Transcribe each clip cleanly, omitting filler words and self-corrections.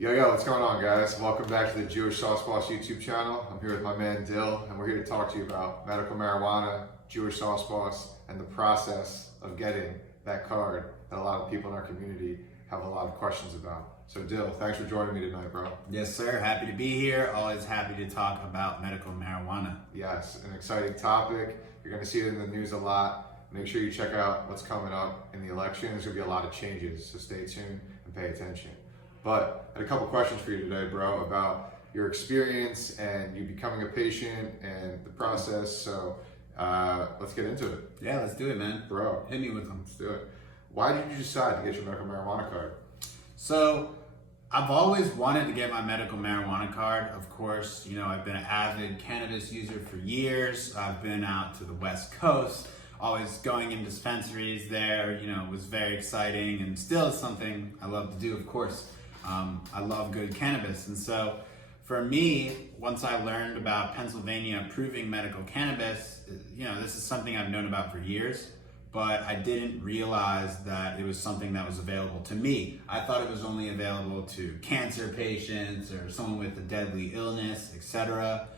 Yo, what's going on, guys? Welcome back to the Jewish Sauce Boss YouTube channel. I'm here with my man Dyl, and we're here to talk to you about medical marijuana, Jewish Sauce Boss, and the process of getting that card that a lot of people in our community have a lot of questions about. So Dyl, thanks for joining me tonight, bro. Yes, sir. Happy to be here. Always happy to talk about medical marijuana. Yes, an exciting topic. You're going to see it in the news a lot. Make sure you check out what's coming up in the election. There's going to be a lot of changes, so stay tuned and pay attention. But I had a couple questions for you today, bro, about your experience and you becoming a patient and the process. So let's get into it. Yeah, let's do it, man. Bro, hit me with them. Let's do it. Why did you decide to get your medical marijuana card? So I've always wanted to get my medical marijuana card. Of course, I've been an avid cannabis user for years. I've been out to the West Coast, always going in dispensaries there. It was very exciting and still something I love to do, of course. I love good cannabis. And so for me, once I learned about Pennsylvania approving medical cannabis, this is something I've known about for years, but I didn't realize that it was something that was available to me. I thought it was only available to cancer patients or someone with a deadly illness, etc.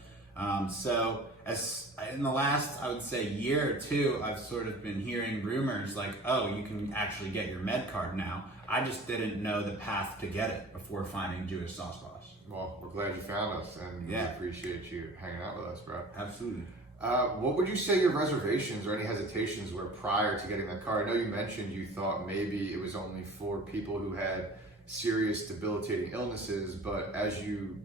So as in the last, I would say, year or two, I've sort of been hearing rumors like, oh, you can actually get your med card now. I just didn't know the path to get it before finding Jewish Sauce Boss. Well, we're glad you found us, and we appreciate you hanging out with us, bro. Absolutely. What would you say your reservations or any hesitations were prior to getting that card? I know you mentioned you thought maybe it was only for people who had serious debilitating illnesses, but as you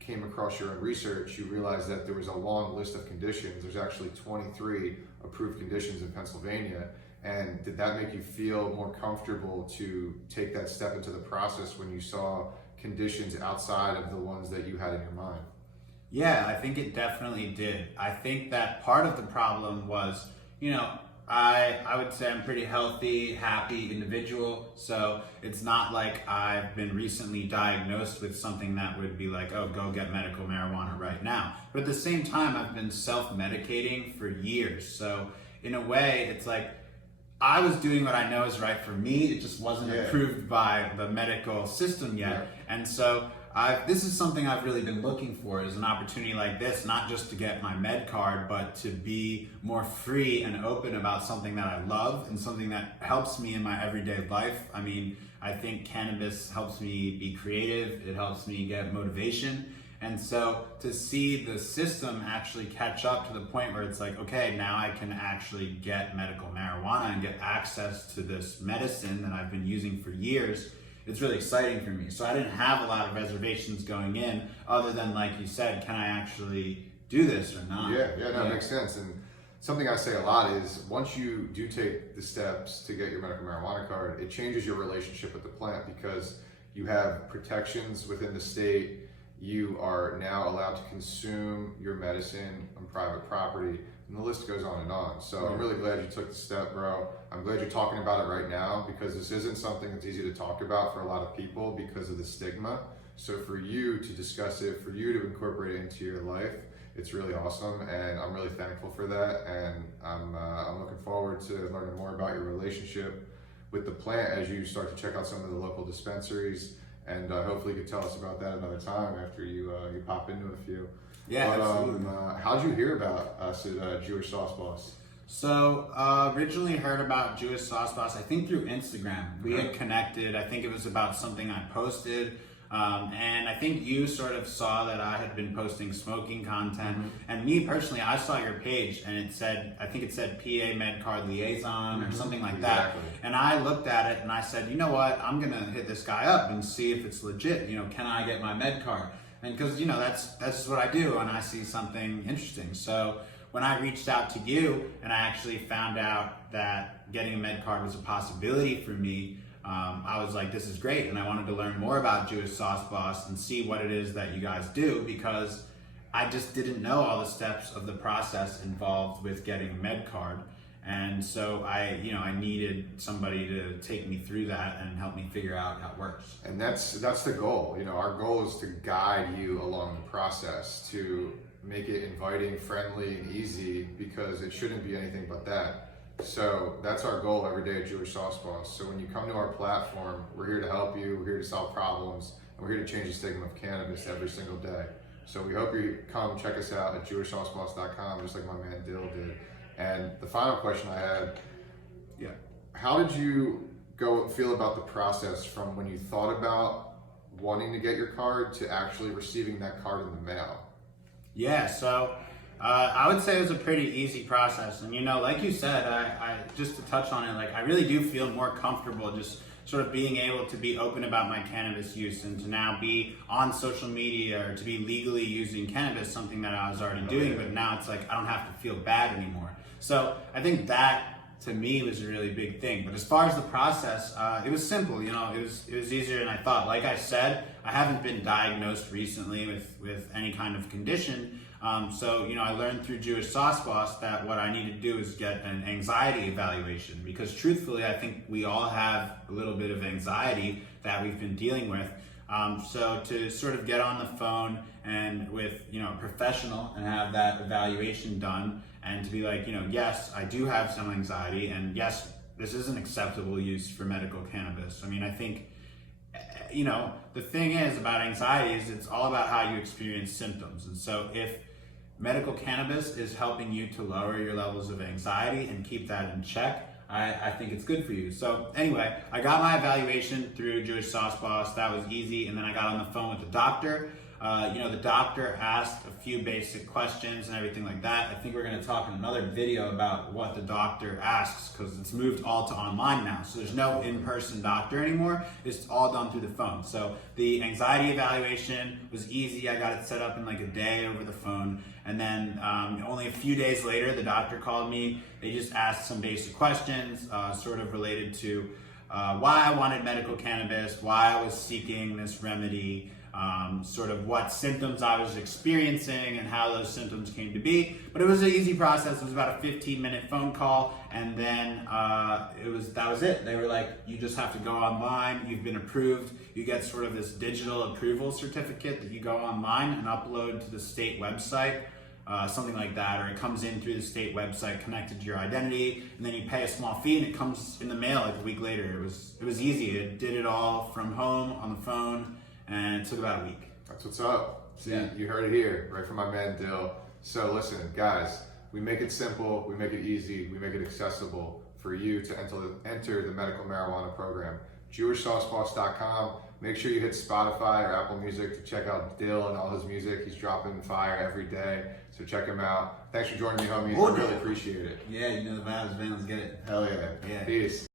came across your own research, you realized that there was a long list of conditions. There's actually 23 approved conditions in Pennsylvania. And did that make you feel more comfortable to take that step into the process when you saw conditions outside of the ones that you had in your mind? Yeah, I think it definitely did. I think that part of the problem was, I would say I'm pretty healthy, happy individual. So it's not like I've been recently diagnosed with something that would be like, oh, go get medical marijuana right now. But at the same time, I've been self-medicating for years. So in a way, it's like, I was doing what I know is right for me. It just wasn't approved by the medical system yet. Yeah. And so this is something I've really been looking for, is an opportunity like this, not just to get my med card, but to be more free and open about something that I love and something that helps me in my everyday life. I mean, I think cannabis helps me be creative. It helps me get motivation. And so to see the system actually catch up to the point where it's like, okay, now I can actually get medical marijuana and get access to this medicine that I've been using for years, it's really exciting for me. So I didn't have a lot of reservations going in, other than, like you said, can I actually do this or not? Yeah, it makes sense. And something I say a lot is, once you do take the steps to get your medical marijuana card, it changes your relationship with the plant, because you have protections within the state. You are now allowed to consume your medicine on private property, and the list goes on and on. So I'm really glad you took the step, bro. I'm glad you're talking about it right now, because this isn't something that's easy to talk about for a lot of people because of the stigma. So for you to discuss it, for you to incorporate it into your life, it's really awesome, and I'm really thankful for that. And I'm looking forward to learning more about your relationship with the plant as you start to check out some of the local dispensaries. And hopefully you could tell us about that another time after you pop into a few. Yeah, absolutely. How'd you hear about us at Jewish Sauce Boss? So originally heard about Jewish Sauce Boss, I think through Instagram. We had connected. I think it was about something I posted. And I think you sort of saw that I had been posting smoking content. And me personally, I saw your page and it said, I think it said PA Med Card Liaison or something like that. And I looked at it and I said, you know what, I'm gonna hit this guy up and see if it's legit. Can I get my med card? And because that's just what I do, and I see something interesting. So when I reached out to you and I actually found out that getting a med card was a possibility for me, I was like, this is great. And I wanted to learn more about Jewish Sauce Boss and see what it is that you guys do, because I just didn't know all the steps of the process involved with getting a med card. And so I needed somebody to take me through that and help me figure out how it works. And that's the goal. Our goal is to guide you along the process, to make it inviting, friendly, and easy, because it shouldn't be anything but that. So that's our goal every day at Jewish Sauce Boss. So when you come to our platform, we're here to help you, we're here to solve problems, we're here to change the stigma of cannabis every single day. So we hope you come check us out at jewishsauceboss.com, just like my man Dyl did. And the final question I had, how did you feel about the process from when you thought about wanting to get your card to actually receiving that card in the mail? Yeah, so I would say it was a pretty easy process. And like you said, I just to touch on it, like I really do feel more comfortable just sort of being able to be open about my cannabis use and to now be on social media or to be legally using cannabis, something that I was already doing, but now it's like I don't have to feel bad anymore. So I think that to me was a really big thing. But as far as the process, it was simple. It was easier than I thought. Like I said, I haven't been diagnosed recently with any kind of condition. So I learned through Jewish Sauce Boss that what I need to do is get an anxiety evaluation, because truthfully, I think we all have a little bit of anxiety that we've been dealing with. So to sort of get on the phone and with a professional and have that evaluation done, and to be like, yes, I do have some anxiety, and yes, this is an acceptable use for medical cannabis. I mean, I think the thing is about anxiety is it's all about how you experience symptoms. And so if medical cannabis is helping you to lower your levels of anxiety and keep that in check, I think it's good for you. So anyway, I got my evaluation through Jewish Sauce Boss. That was easy. And then I got on the phone with the doctor. The doctor asked a few basic questions and everything like that. I think we're going to talk in another video about what the doctor asks, because it's moved all to online now. So there's no in-person doctor anymore. It's all done through the phone. So the anxiety evaluation was easy. I got it set up in like a day over the phone. And then only a few days later, the doctor called me. They just asked some basic questions, sort of related to why I wanted medical cannabis, why I was seeking this remedy, sort of what symptoms I was experiencing and how those symptoms came to be. But it was an easy process. It was about a 15-minute phone call, and then that was it. They were like, you just have to go online, you've been approved. You get sort of this digital approval certificate that you go online and upload to the state website, something like that, or it comes in through the state website connected to your identity, and then you pay a small fee and it comes in the mail like a week later. It was easy. It did it all from home on the phone, and it took about a week. That's what's up. See, you heard it here, right from my man Dyl. So listen, guys, we make it simple, we make it easy, we make it accessible for you to enter the medical marijuana program. JewishSauceBoss.com. Make sure you hit Spotify or Apple Music to check out Dyl and all his music. He's dropping fire every day, so check him out. Thanks for joining me, homies. I really appreciate it. Yeah, the vibes, man. Let's get it. Hell yeah. Peace.